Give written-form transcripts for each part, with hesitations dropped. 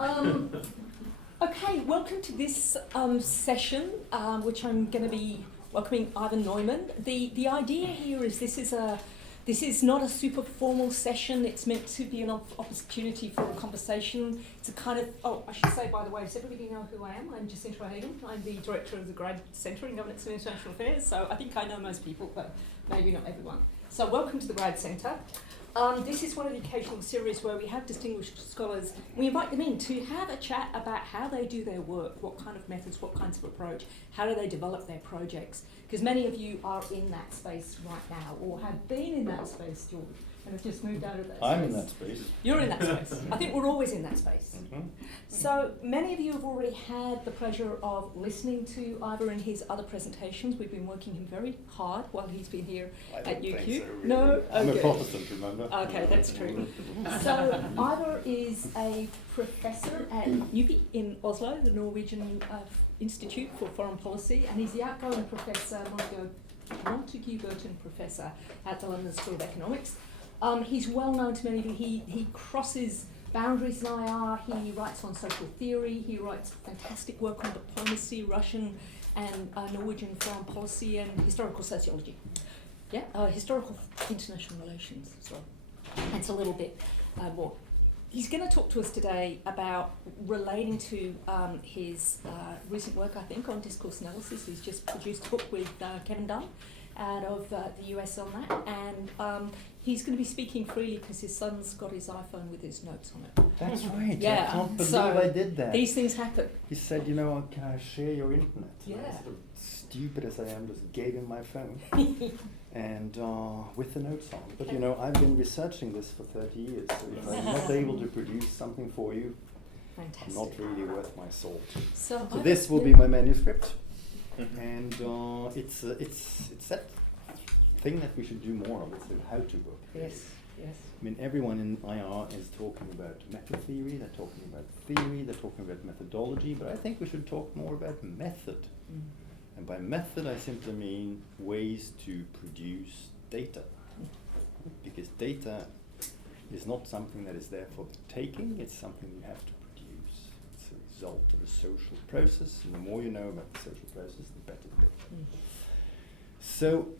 Okay, welcome to this session, which I'm going to be welcoming Iver Neumann. The idea here is this is not a super formal session. It's meant to be an opportunity for a conversation. It's a kind of, I should say, by the way, does everybody know who I am? I'm Jacinta Hagen. I'm the Director of the Grad Centre in Governance and International Affairs, so I think I know most people, but maybe not everyone. So welcome to the Grad Centre. This is one of the occasional series where we have distinguished scholars. We invite them in to have a chat about how they do their work, what kind of methods, what kinds of approach, how do they develop their projects. Because many of you are in that space right now, or have been in that space, George, and have just moved out of that space. I'm in that space. You're in that space. I think we're always in that space. Mm-hmm. So many of you have already had the pleasure of listening to Iver in his other presentations. We've been working him very hard while he's been here at UQ. Think so, really. No? I'm okay. a Protestant, remember? Okay, that's true. So Iver is a professor at UP in Oslo, the Norwegian Institute for Foreign Policy, and he's the outgoing professor, Montague Burton professor at the London School of Economics. He's well known to many of you. He crosses boundaries in IR. He writes on social theory. He writes fantastic work on diplomacy, Russian and Norwegian foreign policy, and historical sociology. Yeah, historical international relations as well. That's a little bit more. He's going to talk to us today about relating to his recent work, I think, on discourse analysis. He's just produced a book with Kevin Dunn out of the US on that, and he's going to be speaking freely because his son's got his iPhone with his notes on it. That's right. Yeah. I can't believe So I did that. These things happen. He said, can I share your internet? Yeah. And I, sort of stupid as I am, just gave him my phone. And with the notes on. But I've been researching this for 30 years, so if I'm not able to produce something for you, Fantastic. I'm not really worth my salt. So this will be my manuscript, and it's that thing that we should do more of. It's a how-to book. Yes, yes. I mean, everyone in IR is talking about method theory, they're talking about theory, they're talking about methodology, but I think we should talk more about method. Mm. And by method, I simply mean ways to produce data. Because data is not something that is there for the taking, it's something you have to produce. It's a result of a social process, and the more you know about the social process, the better it is. Mm. So,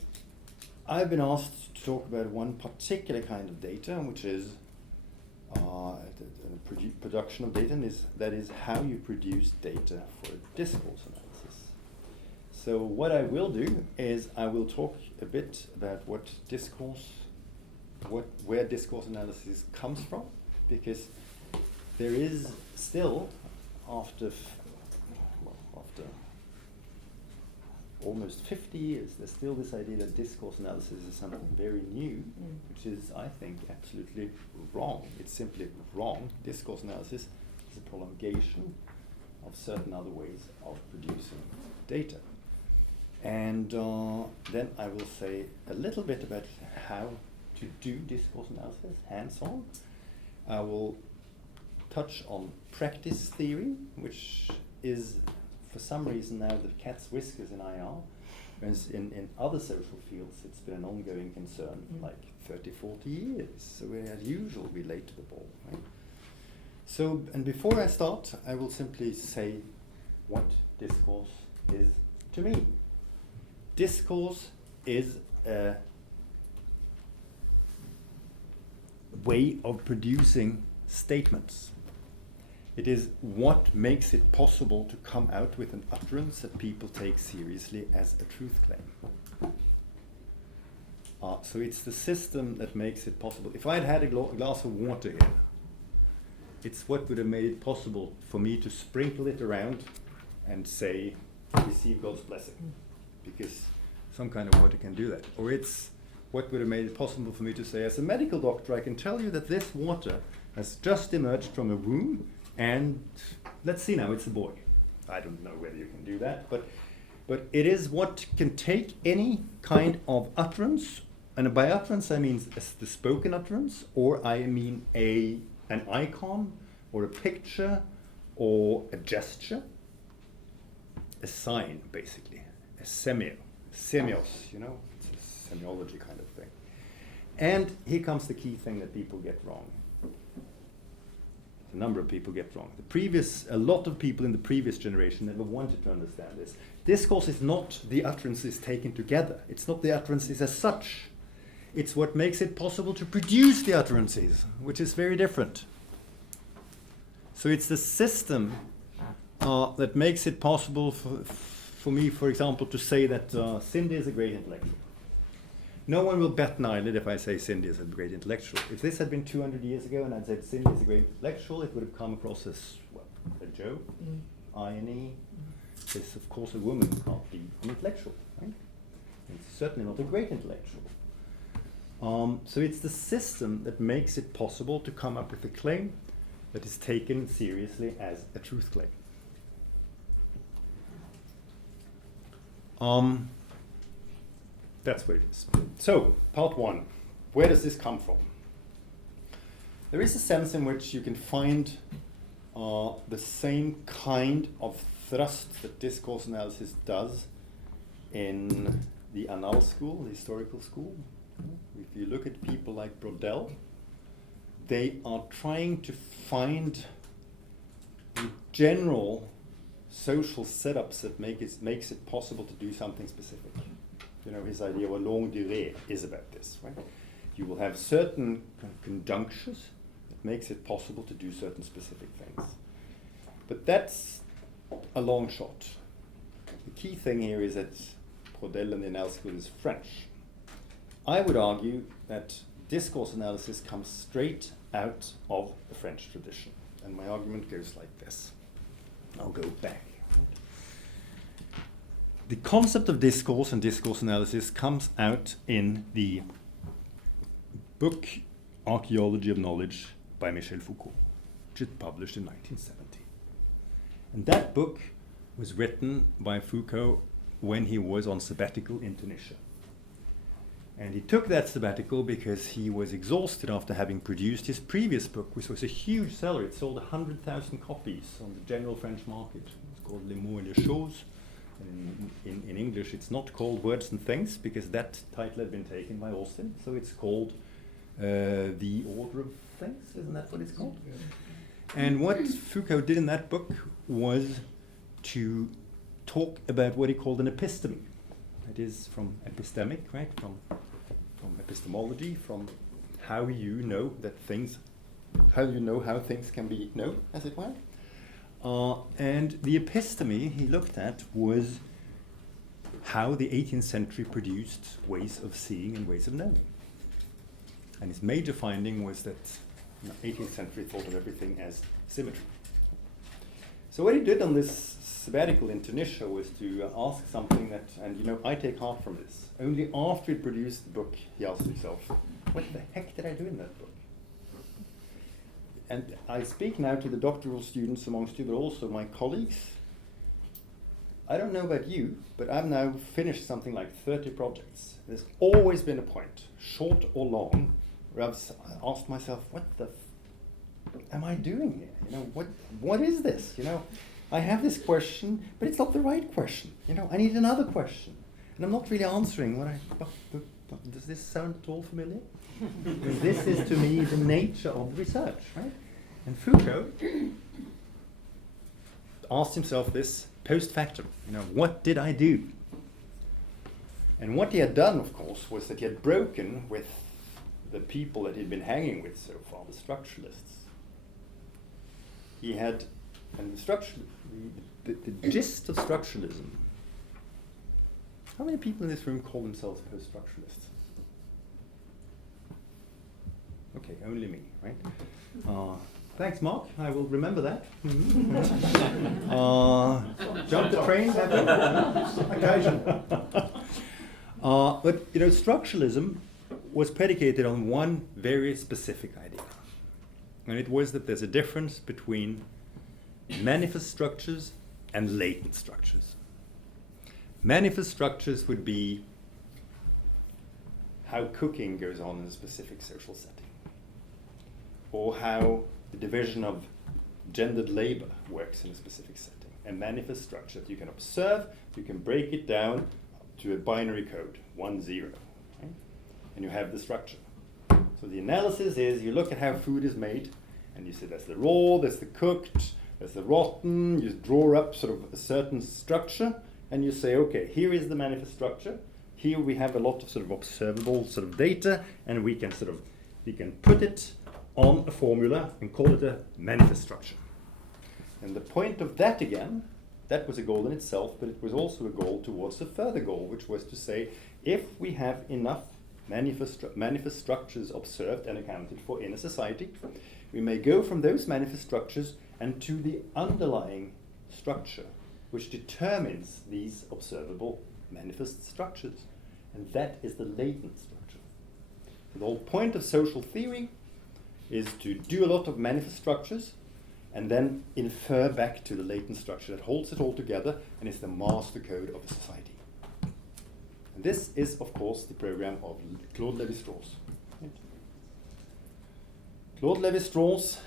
I've been asked to talk about one particular kind of data, which is the production of data, and that is how you produce data for discourse analysis. So what I will do is I will talk a bit about where discourse analysis comes from, because there is still, after almost 50 years, there's still this idea that discourse analysis is something very new, which is, I think, absolutely wrong. It's simply wrong. Discourse analysis is a prolongation of certain other ways of producing data. And then I will say a little bit about how to do discourse analysis, hands-on. I will touch on practice theory, which is, for some reason now, the cat's whiskers in IR, whereas in other social fields it's been an ongoing concern for like 30, 40 years. So we, as usual, we late to the ball, right? So, and before I start, I will simply say what discourse is to me. Discourse is a way of producing statements. It is what makes it possible to come out with an utterance that people take seriously as a truth claim. So it's the system that makes it possible. If I had a glass of water here, it's what would have made it possible for me to sprinkle it around and say, receive God's blessing. Because some kind of water can do that. Or it's what would have made it possible for me to say, as a medical doctor, I can tell you that this water has just emerged from a womb, and let's see now, it's a boy. I don't know whether you can do that, but it is what can take any kind of utterance, and by utterance I mean the spoken utterance, or I mean an icon, or a picture, or a gesture, a sign, basically, a semios, it's a semiology kind of thing. And here comes the key thing that people get wrong. a number of people get wrong. A lot of people in the previous generation never wanted to understand this. Discourse is not the utterances taken together. It's not the utterances as such. It's what makes it possible to produce the utterances, which is very different. So it's the system that makes it possible for me, for example, to say that Cindy is a great intellectual. No one will bat an eyelid if I say Cindy is a great intellectual. If this had been 200 years ago and I'd said Cindy is a great intellectual, it would have come across as, well, a joke, irony. This, of course, a woman can't be an intellectual, right? It's certainly not a great intellectual. So it's the system that makes it possible to come up with a claim that is taken seriously as a truth claim. That's what it is. So, part one. Where does this come from? There is a sense in which you can find the same kind of thrust that discourse analysis does in the Annals school, the historical school. If you look at people like Brodel, they are trying to find the general social setups that makes it possible to do something specific. You know, his idea of a longue durée is about this, right? You will have certain conjunctures that makes it possible to do certain specific things. But that's a long shot. The key thing here is that Brodel and the Annals school is French. I would argue that discourse analysis comes straight out of the French tradition. And my argument goes like this. I'll go back. The concept of discourse and discourse analysis comes out in the book Archaeology of Knowledge by Michel Foucault, which is published in 1970. And that book was written by Foucault when he was on sabbatical in Tunisia. And he took that sabbatical because he was exhausted after having produced his previous book, which was a huge seller. It sold 100,000 copies on the general French market. It's called Les mots et les choses. In English, it's not called Words and Things because that title had been taken by Austin. So it's called The Order of Things. Isn't that what it's called? And what Foucault did in that book was to talk about what he called an episteme. That is from epistemic, right? From epistemology, from how you know that things, how you know how things can be known, as it were. And the episteme he looked at was how the 18th century produced ways of seeing and ways of knowing. And his major finding was that the 18th century thought of everything as symmetry. So what he did on this sabbatical in Tunisia was to ask something that, and you know, I take heart from this. Only after he produced the book, he asked himself, what the heck did I do in that book? And I speak now to the doctoral students amongst you, but also my colleagues. I don't know about you, but I've now finished something like 30 projects. There's always been a point, short or long, where I've asked myself, what the am I doing here? You know, what is this? You know, I have this question, but it's not the right question. You know, I need another question. And I'm not really answering does this sound at all familiar? This is to me the nature of research, right? And Foucault asked himself this post factum, you know, what did I do? And what he had done, of course, was that he had broken with the people that he'd been hanging with so far, the structuralists. He had, and the gist of structuralism. How many people in this room call themselves post-structuralists? Okay, only me, right? Thanks, Mark. I will remember that. Jump the train, occasion. But you know, structuralism was predicated on one very specific idea, and it was that there's a difference between manifest structures and latent structures. Manifest structures would be how cooking goes on in a specific social setting, or how the division of gendered labor works in a specific setting. A manifest structure that you can observe, you can break it down to a binary code, 1, 0, right? And you have the structure. So the analysis is you look at how food is made, And you say there's the raw, there's the cooked, there's the rotten. You draw up sort of a certain structure, and you say, okay, here is the manifest structure. Here we have a lot of sort of observable sort of data, and we can put it on a formula and call it a manifest structure. And the point of that, again, that was a goal in itself, but it was also a goal towards a further goal, which was to say, if we have enough manifest structures observed and accounted for in a society, we may go from those manifest structures and to the underlying structure, which determines these observable manifest structures. And that is the latent structure. The whole point of social theory is to do a lot of manifest structures and then infer back to the latent structure that holds it all together and is the master code of a society. And this is, of course, the program of Claude Lévi-Strauss. Right? Claude Lévi-Strauss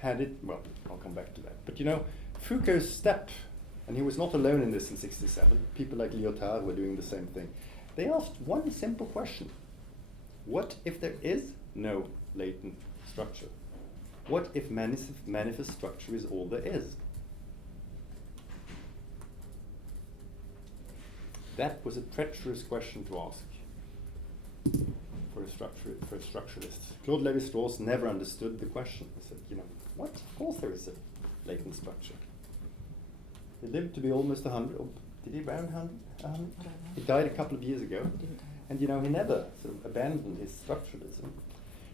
had it, well, I'll come back to that. But you know, Foucault's step, and he was not alone in this in 1967, people like Lyotard were doing the same thing. They asked one simple question. What if there is no latent structure? What if manifest structure is all there is? That was a treacherous question to ask for a structuralist. Claude Lévi-Strauss never understood the question. He said, you know, what? Of course there is a latent structure. He lived to be almost 100, or did he around 100? I don't know. He died a couple of years ago. He didn't die. And you know, he never sort of abandoned his structuralism.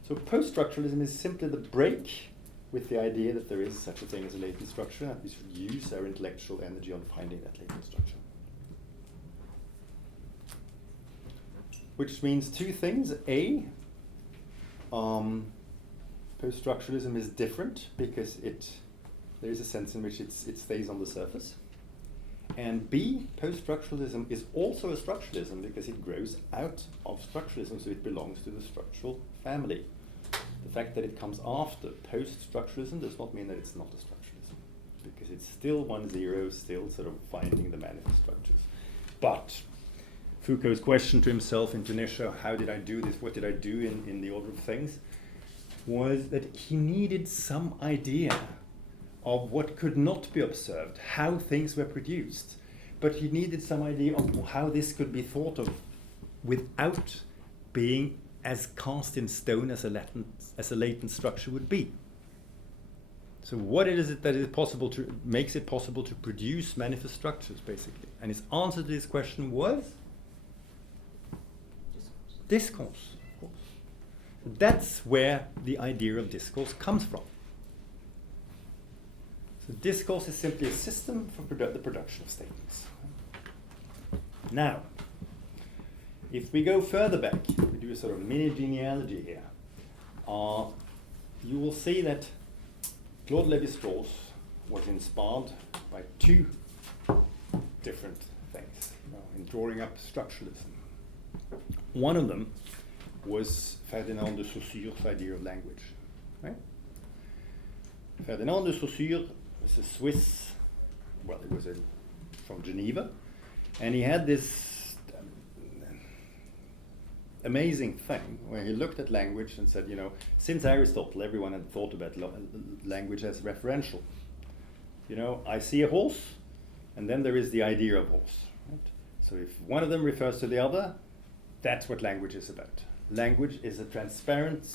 So post-structuralism is simply the break with the idea that there is such a thing as a latent structure, and we should use our intellectual energy on finding that latent structure. Which means two things. A, post-structuralism is different because there is a sense in which it stays on the surface. And B, post-structuralism is also a structuralism because it grows out of structuralism, so it belongs to the structural family. The fact that it comes after post-structuralism does not mean that it's not a structuralism, because it's still 1-0, still sort of finding the manifest structures. But Foucault's question to himself in Tunisia, how did I do this, what did I do in the order of things, was that he needed some idea of what could not be observed, how things were produced. But he needed some idea of how this could be thought of without being as cast in stone as a latent structure would be. So what is it that is makes it possible to produce manifest structures, basically? And his answer to this question was discourse. Of course. That's where the idea of discourse comes from. So discourse is simply a system for the production of statements. Now, if we go further back, we do a sort of mini genealogy here, you will see that Claude Lévi-Strauss was inspired by two different things in drawing up structuralism. One of them was Ferdinand de Saussure's idea of language. Right? Ferdinand de Saussure was a Swiss, well, he was from Geneva, and he had this amazing thing where he looked at language and said, you know, since Aristotle, everyone had thought about language as referential. You know, I see a horse, and then there is the idea of horse. Right? So if one of them refers to the other, that's what language is about. Language is a transparent,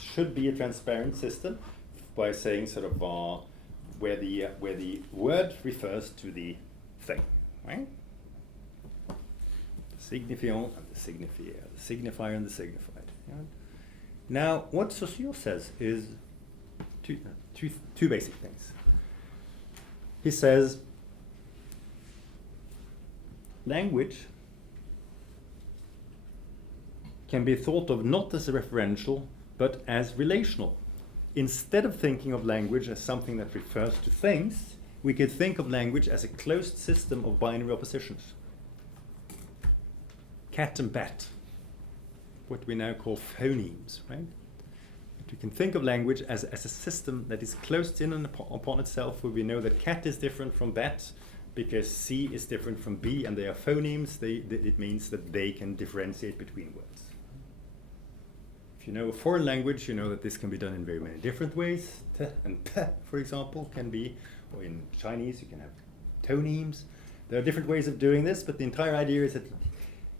should be a transparent system by saying sort of where the word refers to the thing, right? The signifiant and the signifier, the signifier and the signified. Right? Now, what Saussure says is two basic things. He says language can be thought of not as a referential, but as relational. Instead of thinking of language as something that refers to things, we could think of language as a closed system of binary oppositions. Cat and bat, what we now call phonemes, right? But we can think of language as a system that is closed in upon itself, where we know that cat is different from bat, because C is different from B, and they are phonemes. It means that they can differentiate between words. If you know a foreign language, you know that this can be done in very many different ways. T and p, for example, can be, or in Chinese you can have tonemes. There are different ways of doing this, but the entire idea is that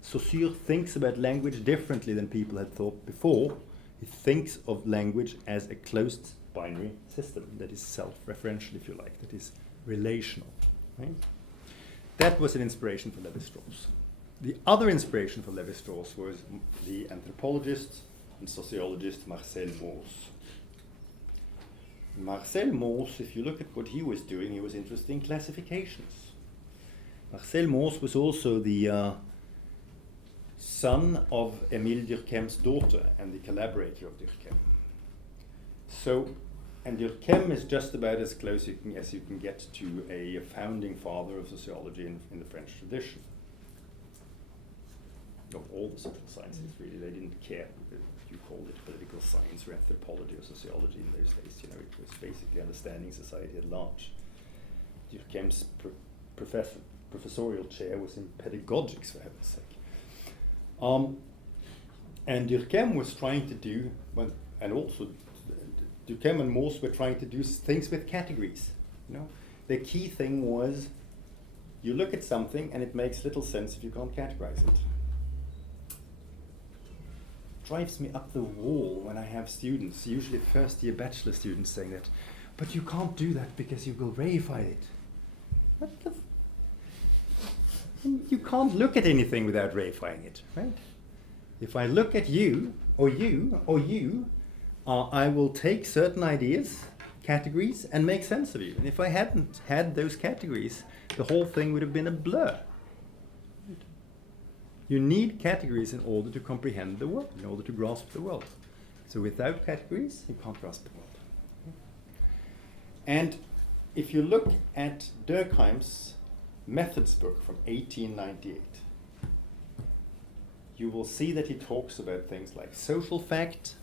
Saussure thinks about language differently than people had thought before. He thinks of language as a closed binary system that is self-referential, if you like, that is relational. Right? That was an inspiration for Lévi-Strauss. The other inspiration for Lévi-Strauss was the anthropologist and sociologist Marcel Mauss. Marcel Mauss, if you look at what he was doing, he was interested in classifications. Marcel Mauss was also the son of Émile Durkheim's daughter and the collaborator of Durkheim. So, and Durkheim is just about as close as you can get to a founding father of sociology in the French tradition. Of all the social sciences, really. They didn't care if you called it political science or anthropology or sociology in those days. You know, it was basically understanding society at large. Durkheim's professorial chair was in pedagogics, for heaven's sake. And Durkheim was trying to do, and also Durkheim and Mauss were trying to do things with categories. You know, the key thing was you look at something and it makes little sense if you can't categorize it. Drives me up the wall when I have students, usually first-year bachelor students, saying that, but you can't do that because you will reify it. What the? You can't look at anything without reifying it, right? If I look at you, or you, or you, I will take certain ideas, categories, and make sense of you. And if I hadn't had those categories, the whole thing would have been a blur. You need categories in order to comprehend the world, in order to grasp the world. So without categories, you can't grasp the world. And if you look at Durkheim's Methods book from 1898, you will see that he talks about things like social fact.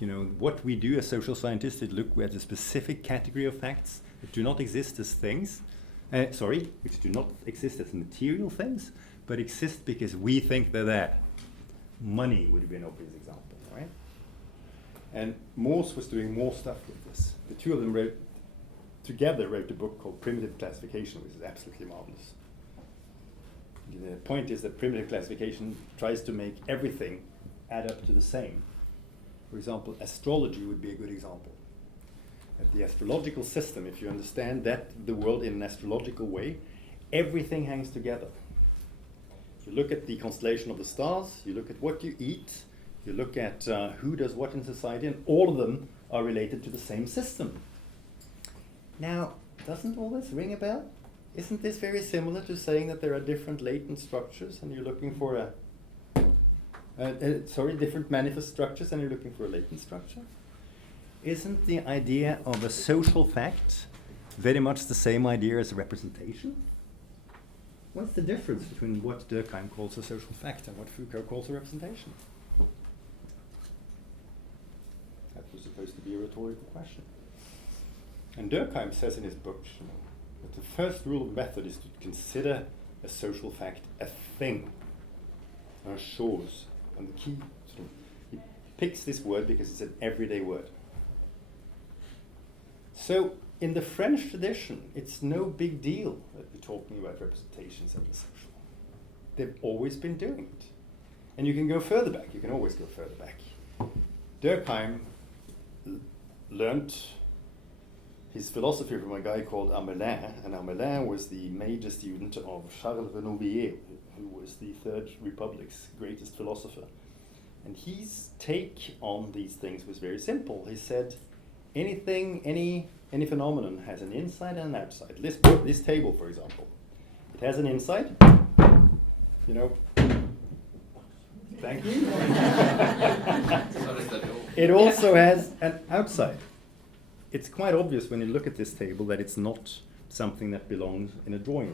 You know, what we do as social scientists is look at a specific category of facts that do not exist as things, which do not exist as material things, but exist because we think they're there. Money would be an obvious example, right? And Mauss was doing more stuff with this. The two of them wrote a book called Primitive Classification, which is absolutely marvelous. The point is that primitive classification tries to make everything add up to the same. For example, astrology would be a good example. At the astrological system, if you understand that the world in an astrological way, everything hangs together. You look at the constellation of the stars, you look at what you eat, you look at who does what in society, and all of them are related to the same system. Now, doesn't all this ring a bell? Isn't this very similar to saying that there are different latent structures and you're looking for different manifest structures and you're looking for a latent structure? Isn't the idea of a social fact very much the same idea as a representation? What's the difference between what Durkheim calls a social fact and what Foucault calls a representation? That was supposed to be a rhetorical question. And Durkheim says in his book that the first rule of method is to consider a social fact a thing, a chose. And the key, he picks this word because it's an everyday word. So in the French tradition, it's no big deal that we're talking about representations of the social. They've always been doing it. And you can go further back. You can always go further back. Durkheim learnt his philosophy from a guy called Hamelin, and Hamelin was the major student of Charles Renouvier, who was the Third Republic's greatest philosopher. And his take on these things was very simple. He said, anything, any phenomenon has an inside and an outside. This table, for example, it has an inside, you know. Thank you. It also has an outside. It's quite obvious when you look at this table that it's not something that belongs in a drawing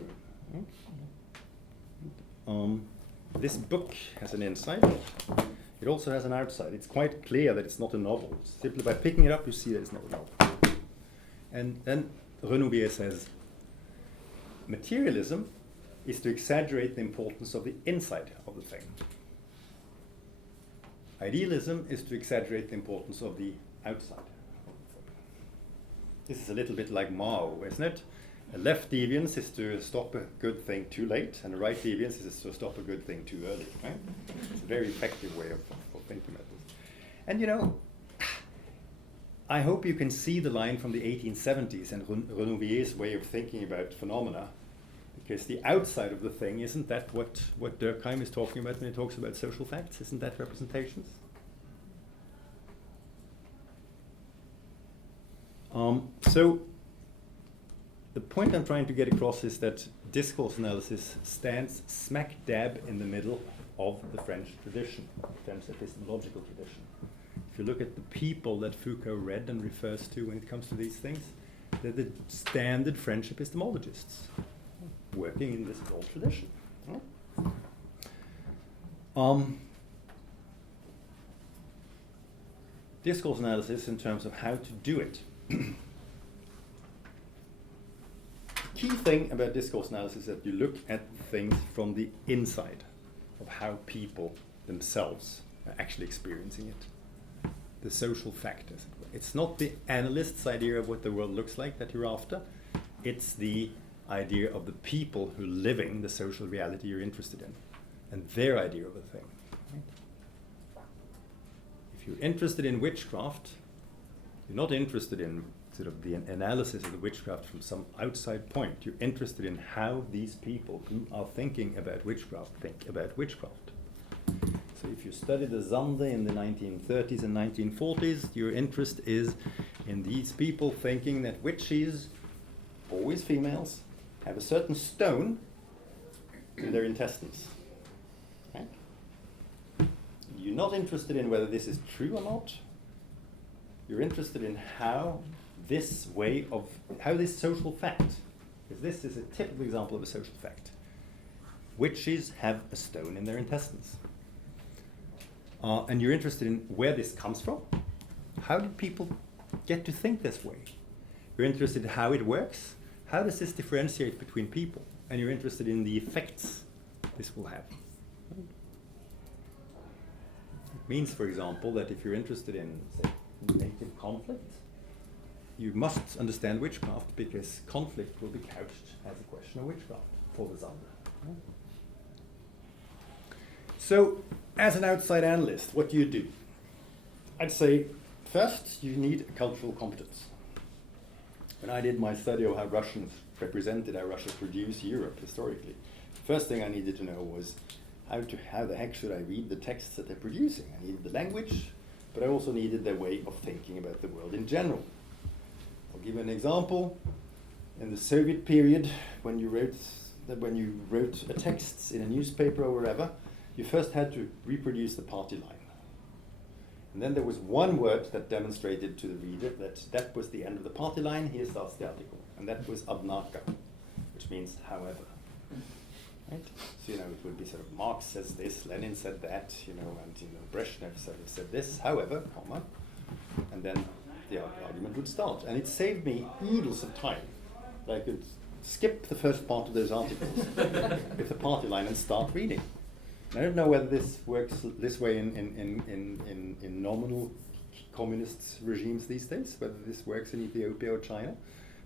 room. This book has an inside. It also has an outside. It's quite clear that it's not a novel. Simply by picking it up, you see that it's not a novel. And then Renouvier says, materialism is to exaggerate the importance of the inside of the thing. Idealism is to exaggerate the importance of the outside. This is a little bit like Mao, isn't it? A left deviance is to stop a good thing too late, and a right deviance is to stop a good thing too early, right? It's a very effective way of thinking about this. And you know, I hope you can see the line from the 1870s and Renouvelier's way of thinking about phenomena, because the outside of the thing, isn't that what Durkheim is talking about when he talks about social facts? Isn't that representations? So the point I'm trying to get across is that discourse analysis stands smack dab in the middle of the French tradition, the French epistemological tradition. If you look at the people that Foucault read and refers to when it comes to these things, they're the standard French epistemologists working in this old tradition. Discourse analysis in terms of how to do it. The key thing about discourse analysis is that you look at things from the inside of how people themselves are actually experiencing it. The social factors. It's not the analyst's idea of what the world looks like that you're after. It's the idea of the people who are living the social reality you're interested in, and their idea of a thing. Right? If you're interested in witchcraft, you're not interested in sort of the analysis of the witchcraft from some outside point. You're interested in how these people who are thinking about witchcraft think about witchcraft. So if you study the Zande in the 1930s and 1940s, your interest is in these people thinking that witches, always females, have a certain stone in their intestines. Right? You're not interested in whether this is true or not. You're interested in how this social fact, because this is a typical example of a social fact. Witches have a stone in their intestines. And you're interested in where this comes from. How did people get to think this way? You're interested in how it works. How does this differentiate between people? And you're interested in the effects this will have. It means, for example, that if you're interested in, say, native conflict, you must understand witchcraft, because conflict will be couched as a question of witchcraft for the Zande. So, as an outside analyst, what do you do? I'd say, first, you need a cultural competence. When I did my study of how Russians represented, how Russia produced Europe historically, the first thing I needed to know was how the heck should I read the texts that they're producing? I needed the language, but I also needed their way of thinking about the world in general. I'll give you an example. In the Soviet period, when you wrote a text in a newspaper or wherever, you first had to reproduce the party line. And then there was one word that demonstrated to the reader that was the end of the party line. Here starts the article. And that was adnaka, which means however. Right? So, it would be sort of Marx says this, Lenin said that, and, Brezhnev said this, however, comma, and then the argument would start. And it saved me oodles of time. I could skip the first part of those articles with the party line and start reading. I don't know whether this works this way in nominal communist regimes these days, whether this works in Ethiopia or China,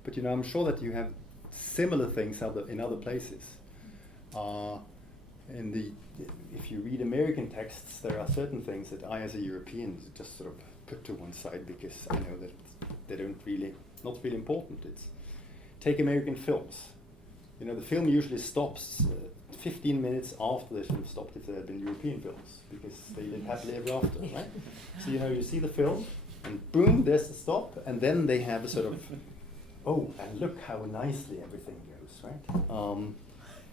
but I'm sure that you have similar things in other places. If you read American texts, there are certain things that I, as a European, just sort of put to one side because I know that they not really important. Take American films. The film usually stops 15 minutes after they should have stopped if there had been European films, because they lived happily ever after, right? So you see the film, and boom, there's the stop, and then they have a sort of, oh, and look how nicely everything goes, right?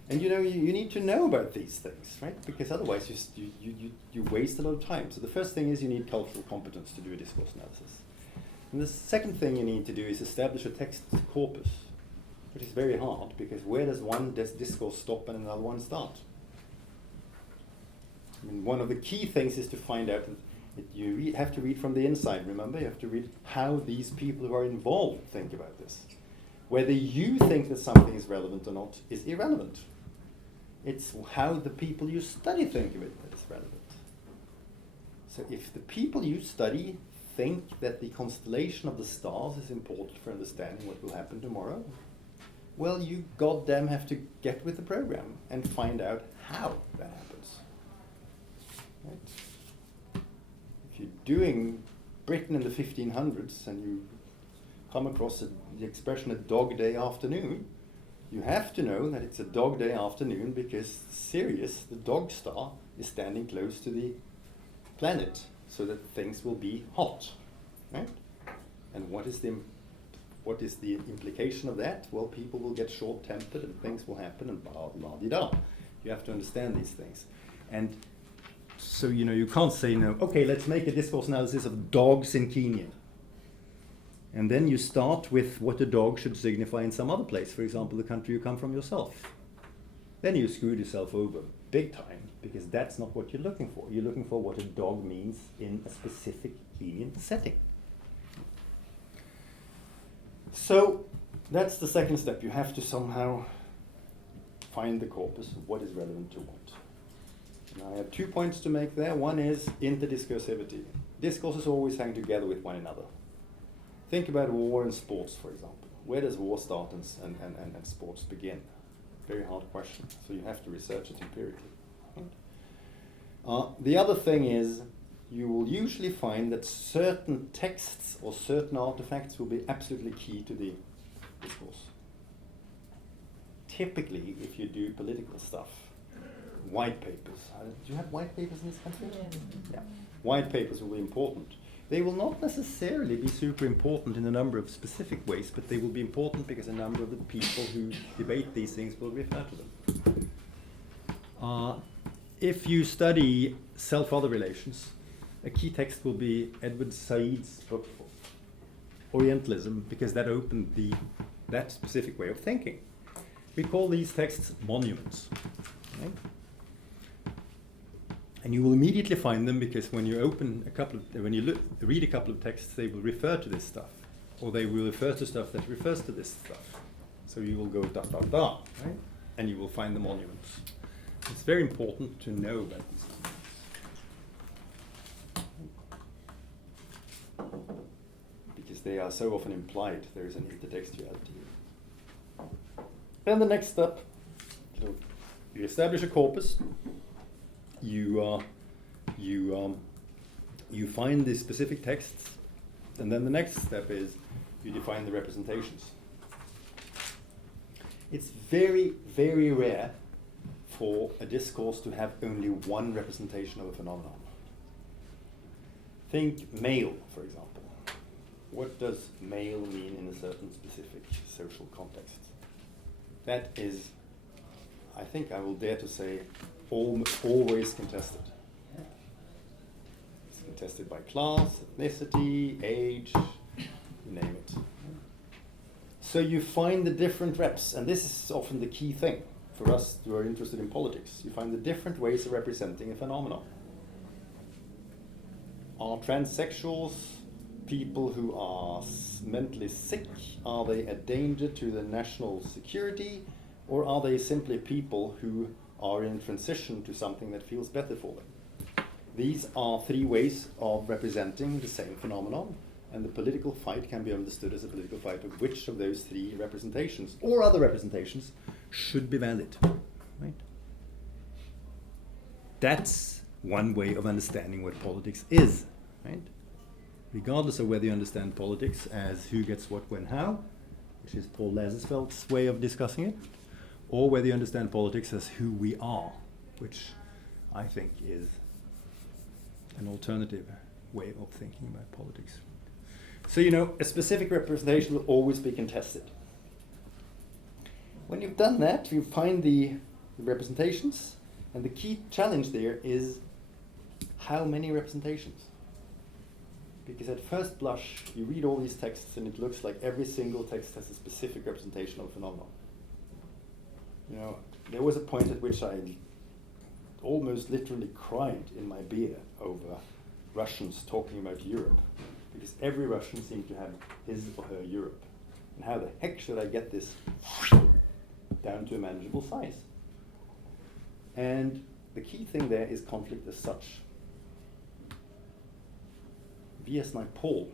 And you need to know about these things, right? Because otherwise you waste a lot of time. So the first thing is you need cultural competence to do a discourse analysis. And the second thing you need to do is establish a text corpus, which is very hard, because where does one discourse stop and another one start? One of the key things is to find out that you have to read from the inside, remember? You have to read how these people who are involved think about this. Whether you think that something is relevant or not is irrelevant. It's how the people you study think of it that is relevant. So if the people you study think that the constellation of the stars is important for understanding what will happen tomorrow, well, you goddamn have to get with the program and find out how that happens. Right? If you're doing Britain in the 1500s and you come across the expression a dog day afternoon, you have to know that it's a dog day afternoon because Sirius, the dog star, is standing close to the planet so that things will be hot. Right? And what is the implication of that? Well, people will get short-tempered and things will happen and blah-de-da. You have to understand these things. And so, you can't say, okay, let's make a discourse analysis of dogs in Kenya. And then you start with what a dog should signify in some other place, for example, the country you come from yourself. Then you screwed yourself over big time, because that's not what you're looking for. You're looking for what a dog means in a specific Kenyan setting. So that's the second step. You have to somehow find the corpus of what is relevant to what. Now I have 2 points to make there. One is interdiscursivity. Discourses always hang together with one another. Think about war and sports, for example. Where does war start and sports begin? Very hard question. So you have to research it empirically. The other thing is, you will usually find that certain texts or certain artifacts will be absolutely key to the discourse. Typically, if you do political stuff, white papers. Do you have white papers in this country? Yeah. White papers will be important. They will not necessarily be super important in a number of specific ways, but they will be important because a number of the people who debate these things will refer to them. If you study self-other relations, a key text will be Edward Said's book, Orientalism, because that opened that specific way of thinking. We call these texts monuments. Right? And you will immediately find them because when you read a couple of texts, they will refer to this stuff, or they will refer to stuff that refers to this stuff. So you will go da da da, right? And you will find the monuments. It's very important to know about these things because they are so often implied. There is an intertextuality. Then the next step, you establish a corpus. You find the specific texts, and then the next step is you define the representations. It's very, very rare for a discourse to have only one representation of a phenomenon. Think male, for example. What does male mean in a certain specific social context? That is, I think I will dare to say, always contested. It's contested by class, ethnicity, age, you name it. So you find the different reps, and this is often the key thing for us who are interested in politics. You find the different ways of representing a phenomenon. Are transsexuals people who are mentally sick? Are they a danger to the national security? Or are they simply people who are in transition to something that feels better for them? These are three ways of representing the same phenomenon, and the political fight can be understood as a political fight of which of those three representations, or other representations, should be valid. Right? That's one way of understanding what politics is. Right? Regardless of whether you understand politics as who gets what, when, how, which is Paul Lazarsfeld's way of discussing it, or whether you understand politics as who we are, which I think is an alternative way of thinking about politics. So, a specific representation will always be contested. When you've done that, you find the representations, and the key challenge there is how many representations? Because at first blush, you read all these texts and it looks like every single text has a specific representation of a phenomenon. There was a point at which I almost literally cried in my beer over Russians talking about Europe, because every Russian seemed to have his or her Europe. And how the heck should I get this down to a manageable size? And the key thing there is conflict as such. B.S. Naipaul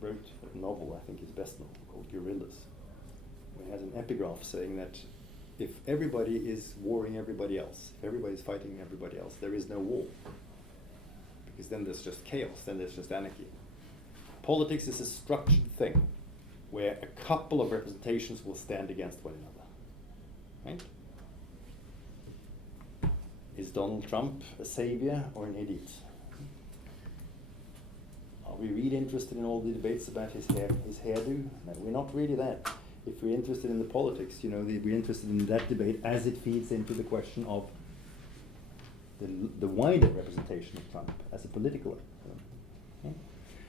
wrote a novel, I think his best novel, called Guerrillas, where he has an epigraph saying that if everybody is warring everybody else, if everybody's fighting everybody else, there is no war. Because then there's just chaos, then there's just anarchy. Politics is a structured thing where a couple of representations will stand against one another. Right? Is Donald Trump a savior or an idiot? Are we really interested in all the debates about his hairdo? No, we're not really that. If we're interested in the politics, we're interested in that debate as it feeds into the question of the wider representation of Trump as a political. Okay?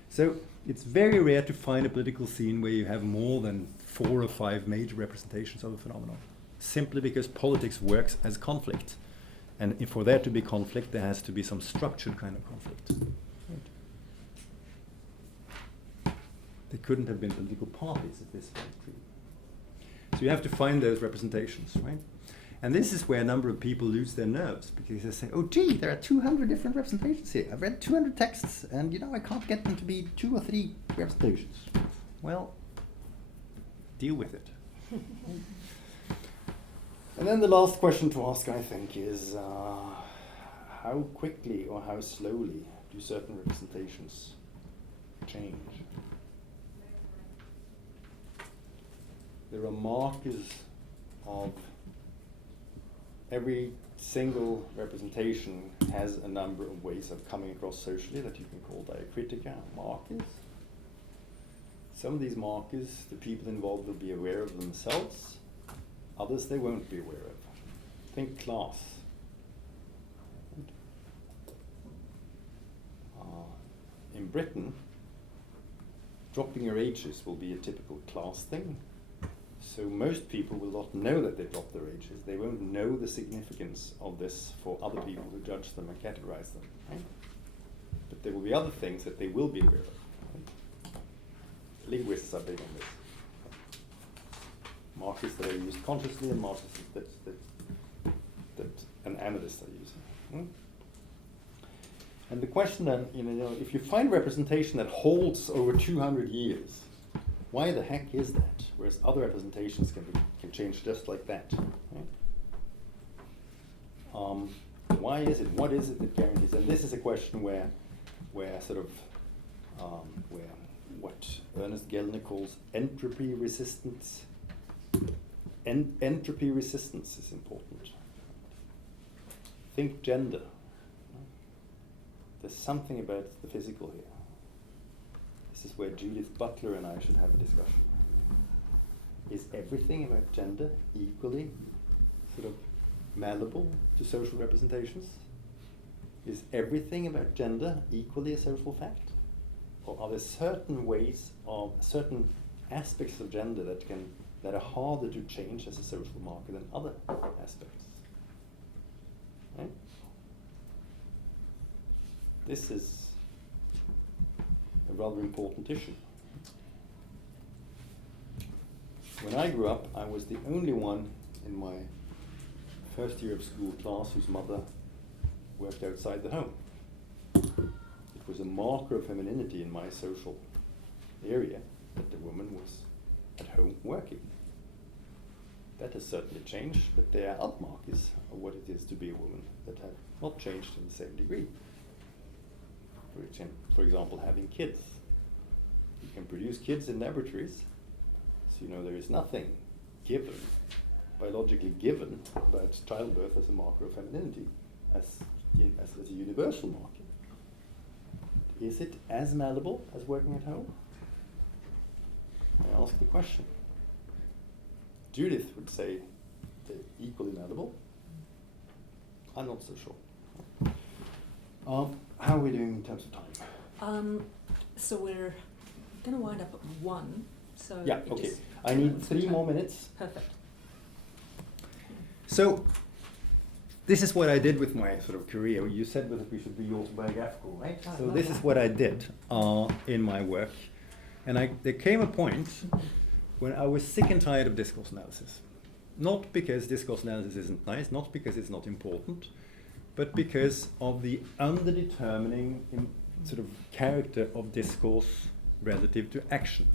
So it's very rare to find a political scene where you have more than 4 or 5 major representations of a phenomenon, simply because politics works as conflict. And if for there to be conflict, there has to be some structured kind of conflict. Right? There couldn't have been political parties if this weren't true. So you have to find those representations, right? And this is where a number of people lose their nerves, because they say, oh gee, there are 200 different representations here. I've read 200 texts, and I can't get them to be 2 or 3 representations. Well, deal with it. And then the last question to ask, I think, is how quickly or how slowly do certain representations change? There are markers of every single representation has a number of ways of coming across socially that you can call diacritica, markers. Some of these markers, the people involved will be aware of themselves, others they won't be aware of. Think class. In Britain, dropping your ages will be a typical class thing. So most people will not know that they dropped their ages. They won't know the significance of this for other people who judge them and categorize them. Right? But there will be other things that they will be aware of. Right? Linguists are big on this. Markers that are used consciously and markers that an analyst are using. Hmm? And the question then, if you find representation that holds over 200 years, why the heck is that? Whereas other representations can change just like that. Right? Why is it? What is it that guarantees? And this is a question where what Ernest Gellner calls entropy resistance. Entropy resistance is important. Think gender. There's something about the physical here. This is where Judith Butler and I should have a discussion. Is everything about gender equally malleable to social representations? Is everything about gender equally a social fact? Or are there certain ways of certain aspects of gender that are harder to change as a social marker than other aspects? Right? This is a rather important issue. When I grew up, I was the only one in my first year of school class whose mother worked outside the home. It was a marker of femininity in my social area that the woman was at home working. That has certainly changed, but there are other markers of what it is to be a woman that have not changed in the same degree. For example, having kids. You can produce kids in laboratories, so there is nothing given, biologically given, about childbirth as a marker of femininity, as a universal marker. Is it as malleable as working at home? I ask the question. Judith would say they're equally malleable. I'm not so sure. How are we doing in terms of time? So we're going to wind up at 1. So yeah, okay. I need 3 more minutes. Perfect. So this is what I did with my career. You said that we should be autobiographical, right? So this is what I did in my work. And there came a point when I was sick and tired of discourse analysis. Not because discourse analysis isn't nice, not because it's not important, but because of the underdetermining sort of character of discourse relative to action.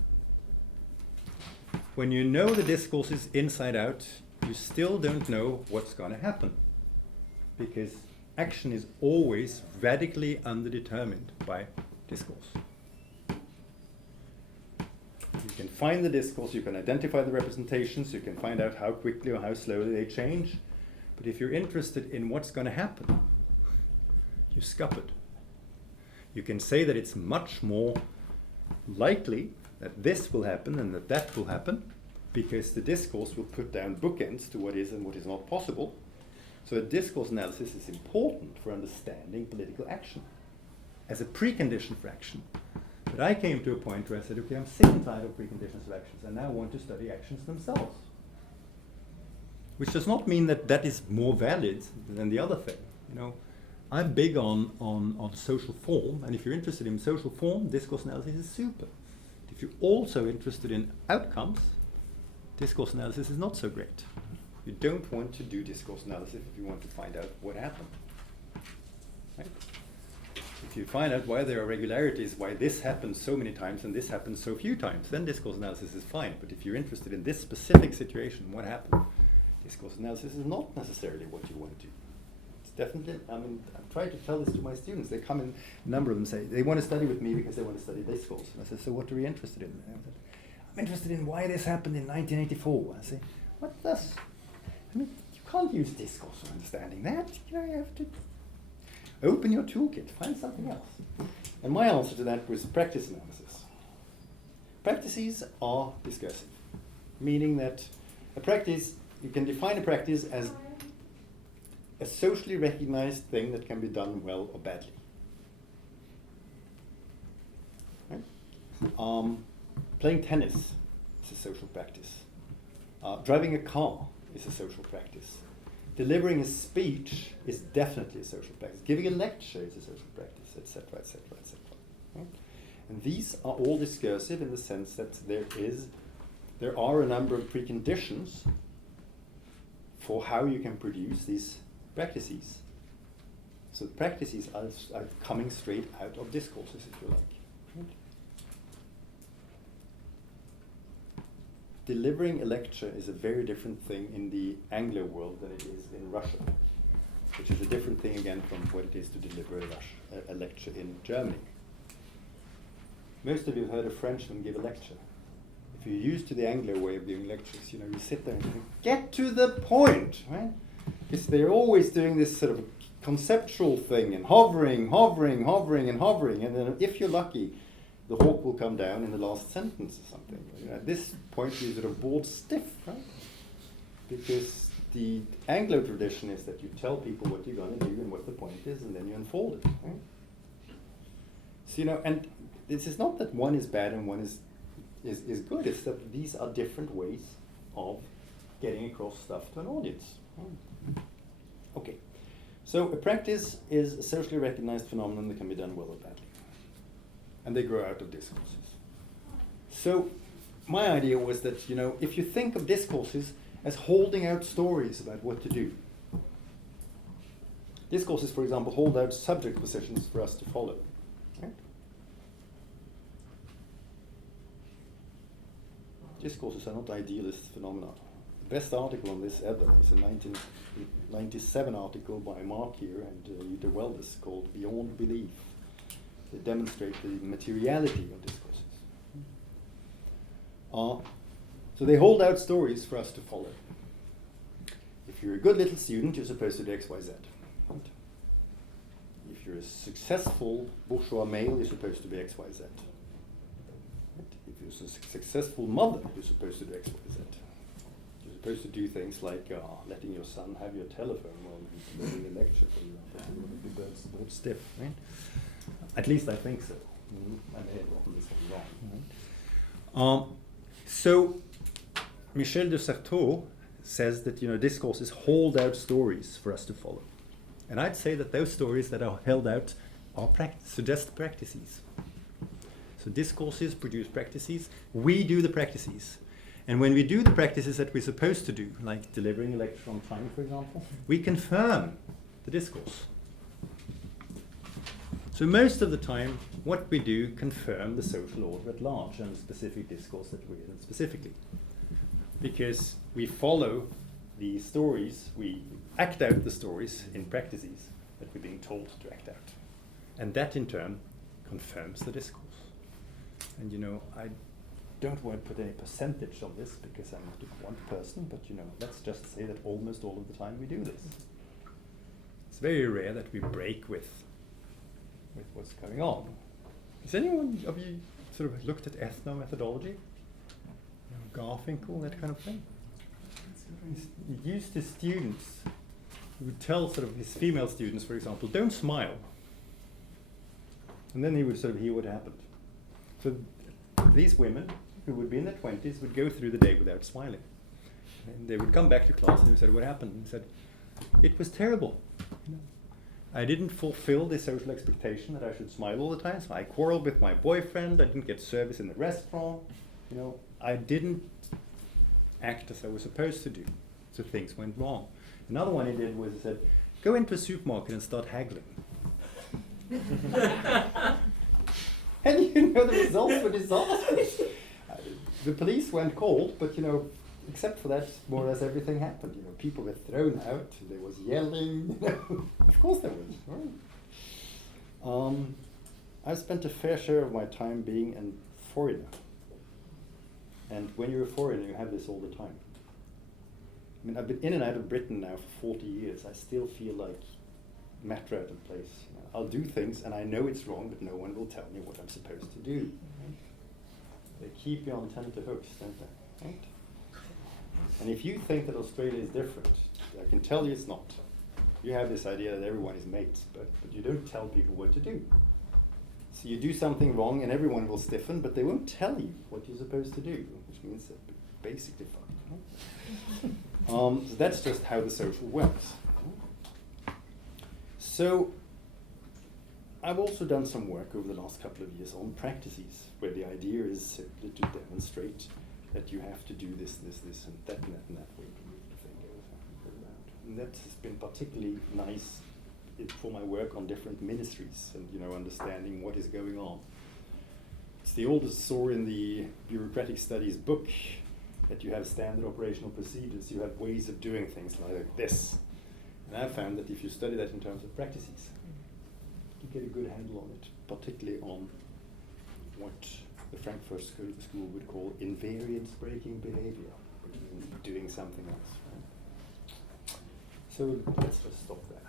When you know the discourse is inside out, you still don't know what's going to happen, because action is always radically underdetermined by discourse. You can find the discourse, you can identify the representations, you can find out how quickly or how slowly they change, but if you're interested in what's going to happen, you're scuppered. You can say that it's much more likely that this will happen and that that will happen, because the discourse will put down bookends to what is and what is not possible. So a discourse analysis is important for understanding political action as a precondition for action. But I came to a point where I said, okay, I'm sick and tired of preconditions of actions, and now I want to study actions themselves. Which does not mean that that is more valid than the other thing. You know, I'm big on social form, and if you're interested in social form, discourse analysis is super. If you're also interested in outcomes, discourse analysis is not so great. You don't want to do discourse analysis if you want to find out what happened. Right? If you find out why there are regularities, why this happens so many times and this happens so few times, then discourse analysis is fine. But if you're interested in this specific situation, what happened, discourse analysis is not necessarily what you want to do. It's definitely, I mean, I'm trying to tell this to my students. They come in, a number of them say, they want to study with me because they want to study discourse. And I said, so what are you interested in? I said, I'm interested in why this happened in 1984. I say, what does? I mean, you can't use discourse for understanding that. You know, you have to open your toolkit, find something else. And my answer to that was practice analysis. Practices are discursive, meaning that a practice, you can define a practice as a socially recognized thing that can be done well or badly. Right? Playing tennis is a social practice. Driving a car is a social practice. Delivering a speech is definitely a social practice. Giving a lecture is a social practice, etc., etc., etc. Right? And these are all discursive in the sense that there are a number of preconditions for how you can produce these practices. So practices are coming straight out of discourses, if you like. Right? Delivering a lecture is a very different thing in the Anglo world than it is in Russia, which is a different thing again from what it is to deliver a lecture in Germany. Most of you have heard a Frenchman give a lecture. If you're used to the Anglo way of giving lectures, you know, you sit there and think, get to the point, right? Because they're always doing this sort of conceptual thing and hovering, and then if you're lucky, the hawk will come down in the last sentence or something. You know, at this point, you're sort of bored stiff, right? Because the Anglo tradition is that you tell people what you're going to do and what the point is, and then you unfold it. Right? So, you know, and this is not that one is bad and one is good. It's that these are different ways of getting across stuff to an audience. Right? Okay. So a practice is a socially recognized phenomenon that can be done well or badly. And they grow out of discourses. So my idea was that, you know, if you think of discourses as holding out stories about what to do, discourses, for example, hold out subject positions for us to follow. Right? Discourses are not idealist phenomena. The best article on this ever is a 1997 article by Mark here and Jutta Welders called Beyond Belief. They demonstrate the materiality of discourses. So they hold out stories for us to follow. If you're a good little student, you're supposed to do X, Y, Z. Right? If you're a successful bourgeois male, you're supposed to be X, Y, Z. Right? If you're a successful mother, you're supposed to do X, Y, Z. You're supposed to do things like letting your son have your telephone while he's delivering a lecture for you. You want to be bored stiff, right? At least I think so. I may have gotten this one wrong. Right? So Michel de Certeau says that, you know, discourses hold out stories for us to follow. And I'd say that those stories that are held out are suggest practices. So discourses produce practices. We do the practices. And when we do the practices that we're supposed to do, like delivering a lecture on time, for example, we confirm the discourse. So most of the time, what we do confirm the social order at large and the specific discourse that we're in specifically. Because we follow the stories, we act out the stories in practices that we're being told to act out. And that in turn confirms the discourse. And I don't want to put any percentage on this because I'm not one person, but let's just say that almost all of the time we do this. It's very rare that we break with what's going on. Has anyone of you sort of looked at ethnomethodology? Garfinkel, that kind of thing? He used to students, he would tell sort of his female students, for example, don't smile. And then he would sort of hear what happened. So these women, who would be in their 20s, would go through the day without smiling. And they would come back to class and he said, what happened? And he said, it was terrible. I didn't fulfill the social expectation that I should smile all the time, so I quarreled with my boyfriend, I didn't get service in the restaurant, I didn't act as I was supposed to do, so things went wrong. Another one he did was he said, go into a supermarket and start haggling. And the results were disastrous. The police weren't called, but except for that, more or less everything happened. People were thrown out, there was yelling, Of course there was. Right? I spent a fair share of my time being a foreigner. And when you're a foreigner, you have this all the time. I mean, I've been in and out of Britain now for 40 years. I still feel like matter out of place. I'll do things, and I know it's wrong, but no one will tell me what I'm supposed to do. Right? They keep you on tenterhooks, don't they? Right? And if you think that Australia is different, I can tell you it's not. You have this idea that everyone is mates, but you don't tell people what to do. So you do something wrong and everyone will stiffen, but they won't tell you what you're supposed to do, which means that basically fucked. Right? So that's just how the social works. So I've also done some work over the last couple of years on practices, where the idea is simply to demonstrate that you have to do this, and that way to move the thing around. And that has been particularly nice for my work on different ministries and understanding what is going on. It's the oldest saw in the bureaucratic studies book that you have standard operational procedures, you have ways of doing things like this. And I found that if you study that in terms of practices, you get a good handle on it, particularly on what the Frankfurt School would call invariance breaking behavior, doing something else. Right? So let's just stop there.